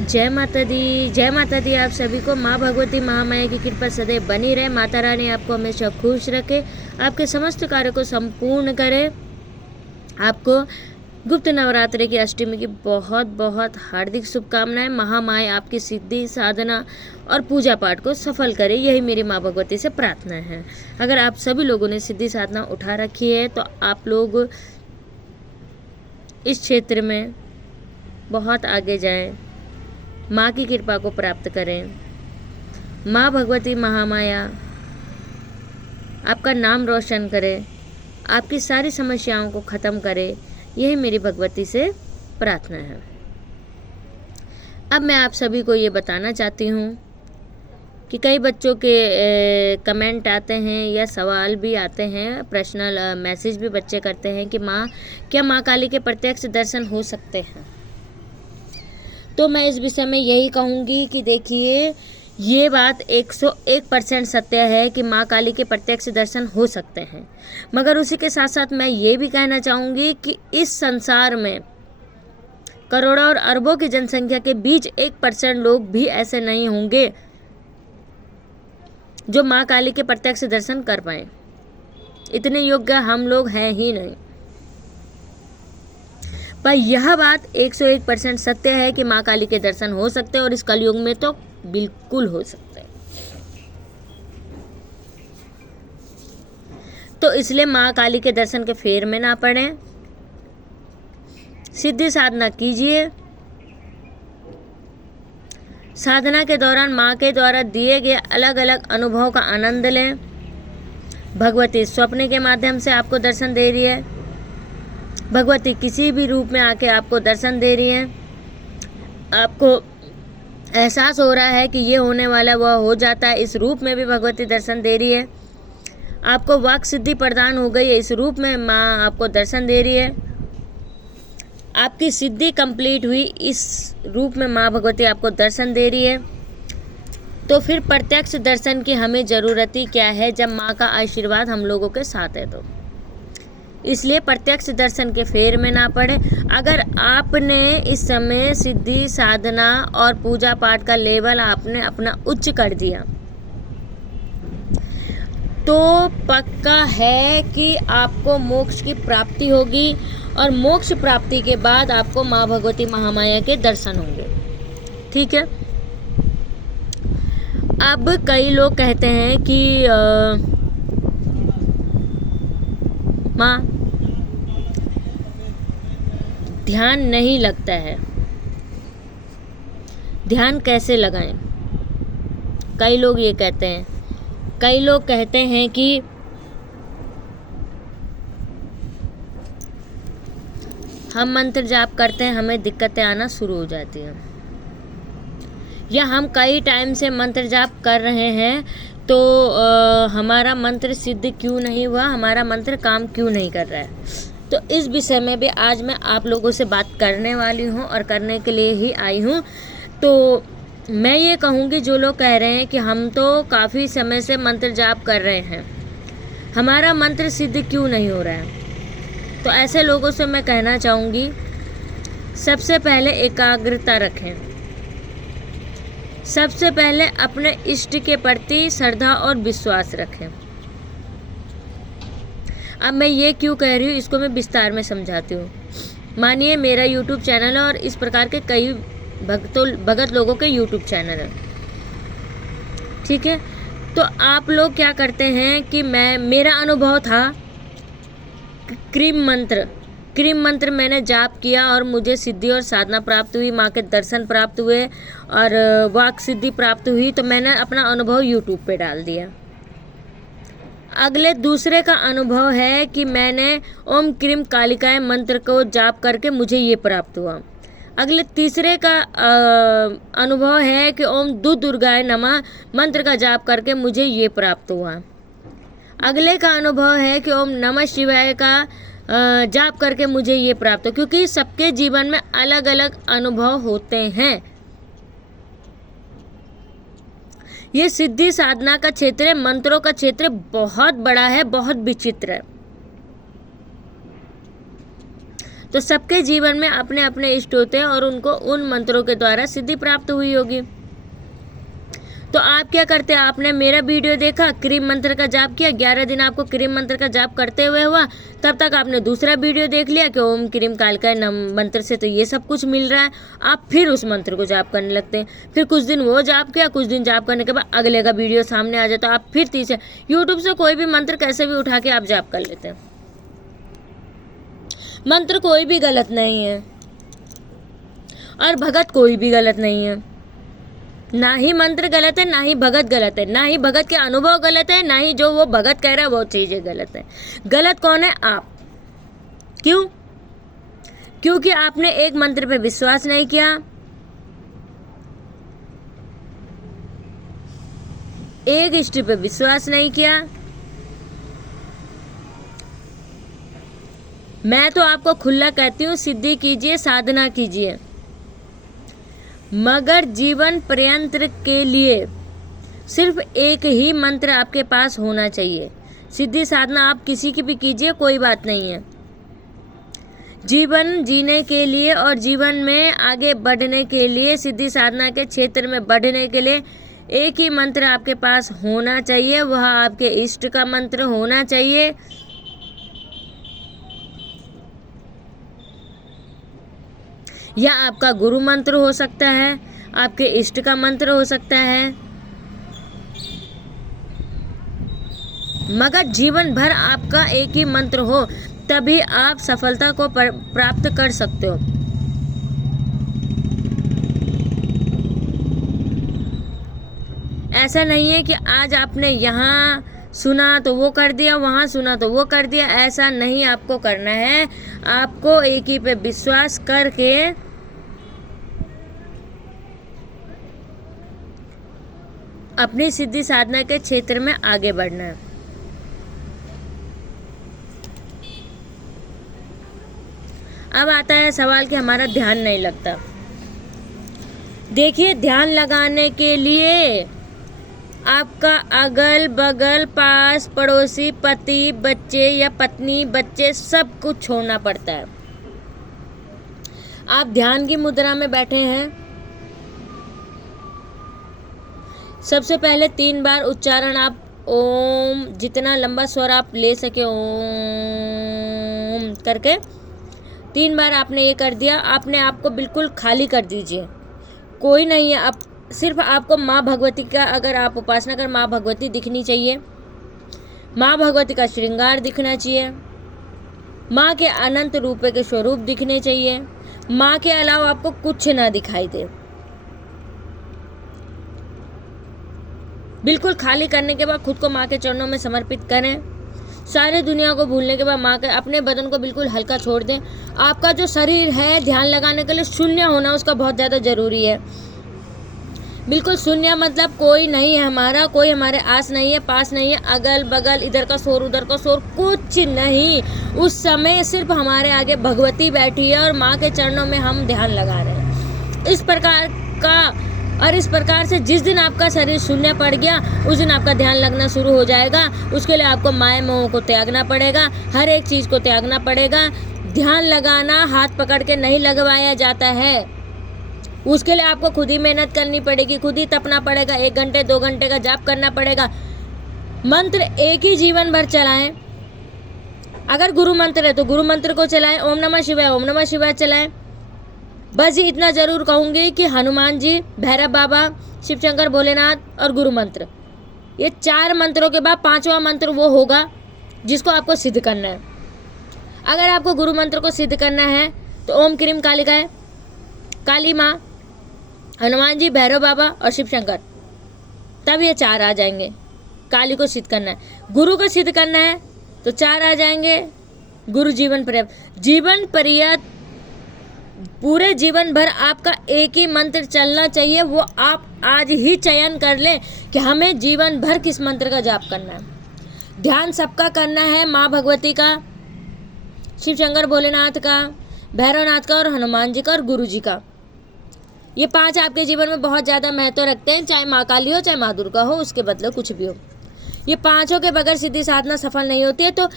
जय माता दी आप सभी को। माँ भगवती महामाया की कृपा सदैव बनी रहे। माता रानी आपको हमेशा खुश रखे, आपके समस्त कार्य को संपूर्ण करे। आपको गुप्त नवरात्रि की अष्टमी की बहुत बहुत हार्दिक शुभकामनाएं। महामाया आपकी सिद्धि, साधना और पूजा पाठ को सफल करे, यही मेरी माँ भगवती से प्रार्थना है। अगर आप सभी लोगों ने सिद्धि साधना उठा रखी है तो आप लोग इस क्षेत्र में बहुत आगे जाएं, माँ की कृपा को प्राप्त करें। माँ भगवती महामाया आपका नाम रोशन करे, आपकी सारी समस्याओं को ख़त्म करे, यही मेरी भगवती से प्रार्थना है। अब मैं आप सभी को ये बताना चाहती हूँ कि कई बच्चों के कमेंट आते हैं या सवाल भी आते हैं, पर्सनल मैसेज भी बच्चे करते हैं कि माँ, क्या माँ काली के प्रत्यक्ष दर्शन हो सकते हैं। तो मैं इस विषय में यही कहूँगी कि देखिए, ये बात 101% सत्य है कि माँ काली के प्रत्यक्ष दर्शन हो सकते हैं, मगर उसी के साथ साथ मैं ये भी कहना चाहूँगी कि इस संसार में करोड़ों और अरबों की जनसंख्या के बीच 1% लोग भी ऐसे नहीं होंगे जो माँ काली के प्रत्यक्ष दर्शन कर पाएँ। इतने योग्य हम लोग हैं ही नहीं। पर यह बात 101% सत्य है कि माँ काली के दर्शन हो सकते हैं, और इस कलयुग में तो बिल्कुल हो सकते हैं। तो इसलिए माँ काली के दर्शन के फेर में ना पड़ें, सिद्धि साधना कीजिए। साधना के दौरान माँ के द्वारा दिए गए अलग अलग अनुभव का आनंद लें। भगवती स्वप्न के माध्यम से आपको दर्शन दे रही है, भगवती किसी भी रूप में आके आपको दर्शन दे रही है। आपको एहसास हो रहा है कि ये होने वाला वह हो जाता है, इस रूप में भी भगवती दर्शन दे रही है। आपको वाक सिद्धि प्रदान हो गई है, इस रूप में माँ आपको दर्शन दे रही है। आपकी सिद्धि कंप्लीट हुई, इस रूप में माँ भगवती आपको दर्शन दे रही है। तो फिर प्रत्यक्ष दर्शन की हमें ज़रूरत ही क्या है, जब माँ का आशीर्वाद हम लोगों के साथ है। तो इसलिए प्रत्यक्ष दर्शन के फेर में ना पड़े। अगर आपने इस समय सिद्धि साधना और पूजा पाठ का लेवल आपने अपना उच्च कर दिया, तो पक्का है कि आपको मोक्ष की प्राप्ति होगी, और मोक्ष प्राप्ति के बाद आपको माँ भगवती महामाया के दर्शन होंगे। ठीक है। अब कई लोग कहते हैं कि माँ ध्यान नहीं लगता है, ध्यान कैसे लगाएं। कई लोग ये कहते हैं। कई लोग कहते हैं कि हम मंत्र जाप करते हैं, हमें दिक्कतें आना शुरू हो जाती हैं, या हम कई टाइम से मंत्र जाप कर रहे हैं तो हमारा मंत्र सिद्ध क्यों नहीं हुआ, हमारा मंत्र काम क्यों नहीं कर रहा है। तो इस विषय में भी आज मैं आप लोगों से बात करने वाली हूँ, और करने के लिए ही आई हूँ। तो मैं ये कहूँगी, जो लोग कह रहे हैं कि हम तो काफ़ी समय से मंत्र जाप कर रहे हैं, हमारा मंत्र सिद्ध क्यों नहीं हो रहा है, तो ऐसे लोगों से मैं कहना चाहूँगी, सबसे पहले एकाग्रता रखें। सबसे पहले अपने इष्ट के प्रति श्रद्धा और विश्वास रखें। अब मैं ये क्यों कह रही हूँ, इसको मैं विस्तार में समझाती हूँ। मानिए मेरा YouTube चैनल है, और इस प्रकार के कई भगत लोगों के YouTube चैनल है। ठीक है। तो आप लोग क्या करते हैं कि मेरा अनुभव था, क्रीम मंत्र मैंने जाप किया और मुझे सिद्धि और साधना प्राप्त हुई, माँ के दर्शन प्राप्त हुए और वाक सिद्धि प्राप्त हुई। तो मैंने अपना अनुभव YouTube पे डाल दिया। अगले दूसरे का अनुभव है कि मैंने ओम क्रीम कालिकाय मंत्र को जाप करके मुझे ये प्राप्त हुआ। अगले तीसरे का अनुभव है कि ओम दुर्गाय नमः मंत्र का जाप करके मुझे ये प्राप्त हुआ। अगले का अनुभव है कि ओम नमः शिवाय का जाप करके मुझे ये प्राप्त हो, क्योंकि सबके जीवन में अलग अलग अनुभव होते हैं। ये सिद्धि साधना का क्षेत्र है, मंत्रों का क्षेत्र बहुत बड़ा है, बहुत विचित्र है। तो सबके जीवन में अपने अपने इष्ट होते हैं और उनको उन मंत्रों के द्वारा सिद्धि प्राप्त हुई होगी। तो आप क्या करते हैं, आपने मेरा वीडियो देखा, क्रीम मंत्र का जाप किया, 11 दिन आपको क्रीम मंत्र का जाप करते हुए हुआ, तब तक आपने दूसरा वीडियो देख लिया कि ओम क्रीम कालिकाय नमः मंत्र से तो ये सब कुछ मिल रहा है। आप फिर उस मंत्र को जाप करने लगते हैं, फिर कुछ दिन वो जाप किया, कुछ दिन जाप करने के बाद अगले का वीडियो सामने आ जाता है, आप फिर तीसरे यूट्यूब से कोई भी मंत्र कैसे भी उठा के आप जाप कर लेते हैं। मंत्र कोई भी गलत नहीं है और भगत कोई भी गलत नहीं है। ना ही मंत्र गलत है, ना ही भगत गलत है, ना ही भगत के अनुभव गलत है, ना ही जो वो भगत कह रहा है वो चीजें गलत है। गलत कौन है? आप। क्यों? क्योंकि आपने एक मंत्र पे विश्वास नहीं किया, एक इष्ट पे विश्वास नहीं किया। मैं तो आपको खुला कहती हूँ, सिद्धि कीजिए, साधना कीजिए, मगर जीवन पर्यंत के लिए सिर्फ एक ही मंत्र आपके पास होना चाहिए। सिद्धि साधना आप किसी की भी कीजिए, कोई बात नहीं है। जीवन जीने के लिए और जीवन में आगे बढ़ने के लिए, सिद्धि साधना के क्षेत्र में बढ़ने के लिए एक ही मंत्र आपके पास होना चाहिए, वह आपके इष्ट का मंत्र होना चाहिए। या आपका गुरु मंत्र हो सकता है, आपके इष्ट का मंत्र हो सकता है, मगर जीवन भर आपका एक ही मंत्र हो, तभी आप सफलता को प्राप्त कर सकते हो। ऐसा नहीं है कि आज आपने यहाँ सुना तो वो कर दिया, वहाँ सुना तो वो कर दिया, ऐसा नहीं आपको करना है। आपको एक ही पे विश्वास करके अपनी सिद्धि साधना के क्षेत्र में आगे बढ़ना है। अब आता है सवाल कि हमारा ध्यान नहीं लगता। देखिए, ध्यान लगाने के लिए आपका अगल बगल, पास पड़ोसी, पति, बच्चे या पत्नी, बच्चे, सब कुछ छोड़ना पड़ता है। आप ध्यान की मुद्रा में बैठे हैं, सबसे पहले 3 बार उच्चारण आप ओम, जितना लंबा स्वर आप ले सके ओम करके 3 बार आपने ये कर दिया। आपने आपको बिल्कुल खाली कर दीजिए, कोई नहीं है। अब सिर्फ आपको माँ भगवती का, अगर आप उपासना कर, माँ भगवती दिखनी चाहिए, माँ भगवती का श्रृंगार दिखना चाहिए, माँ के अनंत रूप के स्वरूप दिखने चाहिए, माँ के अलावा आपको कुछ ना दिखाई दे। बिल्कुल खाली करने के बाद खुद को माँ के चरणों में समर्पित करें। सारे दुनिया को भूलने के बाद माँ के अपने बदन को बिल्कुल हल्का छोड़ दें। आपका जो शरीर है ध्यान लगाने के लिए शून्य होना उसका बहुत ज़्यादा ज़रूरी है। बिल्कुल शून्य मतलब कोई नहीं है हमारा, कोई हमारे आस नहीं है, पास नहीं है, अगल बगल, इधर का शोर उधर का शोर, कुछ नहीं। उस समय सिर्फ हमारे आगे भगवती बैठी है और माँ के चरणों में हम ध्यान लगा रहे हैं। इस प्रकार से जिस दिन आपका शरीर शून्य पड़ गया उस दिन आपका ध्यान लगना शुरू हो जाएगा। उसके लिए आपको माया मोह को त्यागना पड़ेगा, हर एक चीज़ को त्यागना पड़ेगा। ध्यान लगाना हाथ पकड़ के नहीं लगवाया जाता है, उसके लिए आपको खुद ही मेहनत करनी पड़ेगी, खुद ही तपना पड़ेगा, 1 घंटे 2 घंटे का जाप करना पड़ेगा। मंत्र एक ही जीवन भर चलाएं। अगर गुरु मंत्र है तो गुरु मंत्र को चलाएं, ओम नमः शिवाय चलाएं। बस ये इतना ज़रूर कहूँगी कि हनुमान जी, भैरव बाबा, शिव शंकर, भोलेनाथ और गुरु मंत्र, ये 4 मंत्रों के बाद 5वां मंत्र वो होगा जिसको आपको सिद्ध करना है। अगर आपको गुरु मंत्र को सिद्ध करना है तो ओम क्रीम कालिकाय, काली माँ, हनुमान जी, भैरव बाबा और शिव शंकर, तब ये 4 आ जाएंगे। काली को सिद्ध करना है, गुरु को सिद्ध करना है तो 4 आ जाएंगे। गुरु जीवन पर्यंत पूरे जीवन भर आपका एक ही मंत्र चलना चाहिए। वो आप आज ही चयन कर लें कि हमें जीवन भर किस मंत्र का जाप करना है। ध्यान सबका करना है, माँ भगवती का, शिव शंकर भोलेनाथ का, भैरवनाथ का और हनुमान जी का और गुरु जी का। ये 5 आपके जीवन में बहुत ज़्यादा महत्व रखते हैं, चाहे माँ काली हो चाहे माँ दुर्गा हो, उसके बदले कुछ भी हो। ये 5 के बगैर सिद्धि साधना सफल नहीं होती है। तो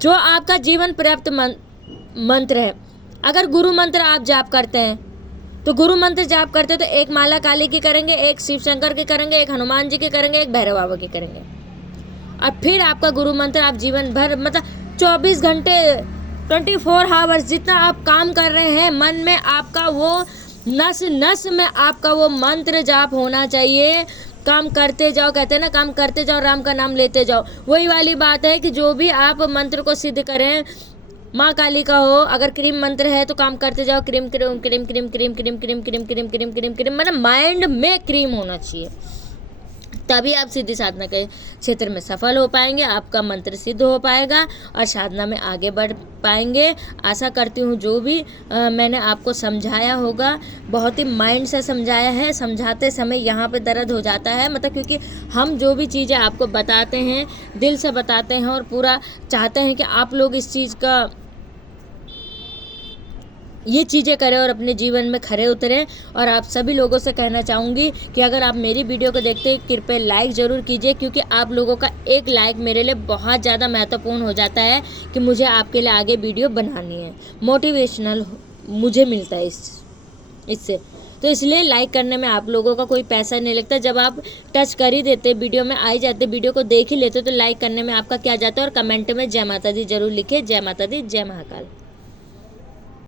जो आपका जीवन पर्याप्त मंत्र है। अगर गुरु मंत्र आप जाप करते हैं तो गुरु मंत्र जाप करते तो एक माला काली की करेंगे, एक शिव शंकर की करेंगे, एक हनुमान जी की करेंगे, एक भैरव बाबा की करेंगे, और फिर आपका गुरु मंत्र आप जीवन भर मतलब 24 घंटे 24 आवर्स जितना आप काम कर रहे हैं, मन में आपका वो नस नस में आपका वो मंत्र जाप होना चाहिए। काम करते जाओ, कहते हैं ना, काम करते जाओ, राम का नाम लेते जाओ। वही वाली बात है कि जो भी आप मंत्र को सिद्ध करें, माँ काली का हो, अगर क्रीम मंत्र है तो काम करते जाओ, cream cream cream cream cream cream cream cream cream cream cream cream, मतलब माइंड में क्रीम होना चाहिए, तभी आप सिद्धि साधना के क्षेत्र में सफल हो पाएंगे, आपका मंत्र सिद्ध हो पाएगा और साधना में आगे बढ़ पाएंगे। आशा करती हूँ जो भी मैंने आपको समझाया होगा, बहुत ही माइंड से समझाया है। समझाते समय यहाँ पे दर्द हो जाता है, मतलब क्योंकि हम जो भी चीज़ें आपको बताते हैं दिल से बताते हैं और पूरा चाहते हैं कि आप लोग इस चीज़ का ये चीज़ें करें और अपने जीवन में खरे उतरें। और आप सभी लोगों से कहना चाहूँगी कि अगर आप मेरी वीडियो को देखते हैं कृपया लाइक ज़रूर कीजिए, क्योंकि आप लोगों का एक लाइक मेरे लिए बहुत ज़्यादा महत्वपूर्ण हो जाता है कि मुझे आपके लिए आगे वीडियो बनानी है, मोटिवेशनल मुझे मिलता है इससे। तो इसलिए लाइक करने में आप लोगों का कोई पैसा नहीं लगता, जब आप टच कर ही देते, वीडियो में आ ही जाते, वीडियो को देख ही लेते, तो लाइक करने में आपका क्या जाता है। और कमेंट में जय माता दी जरूर लिखे। जय माता दी, जय महाकाल।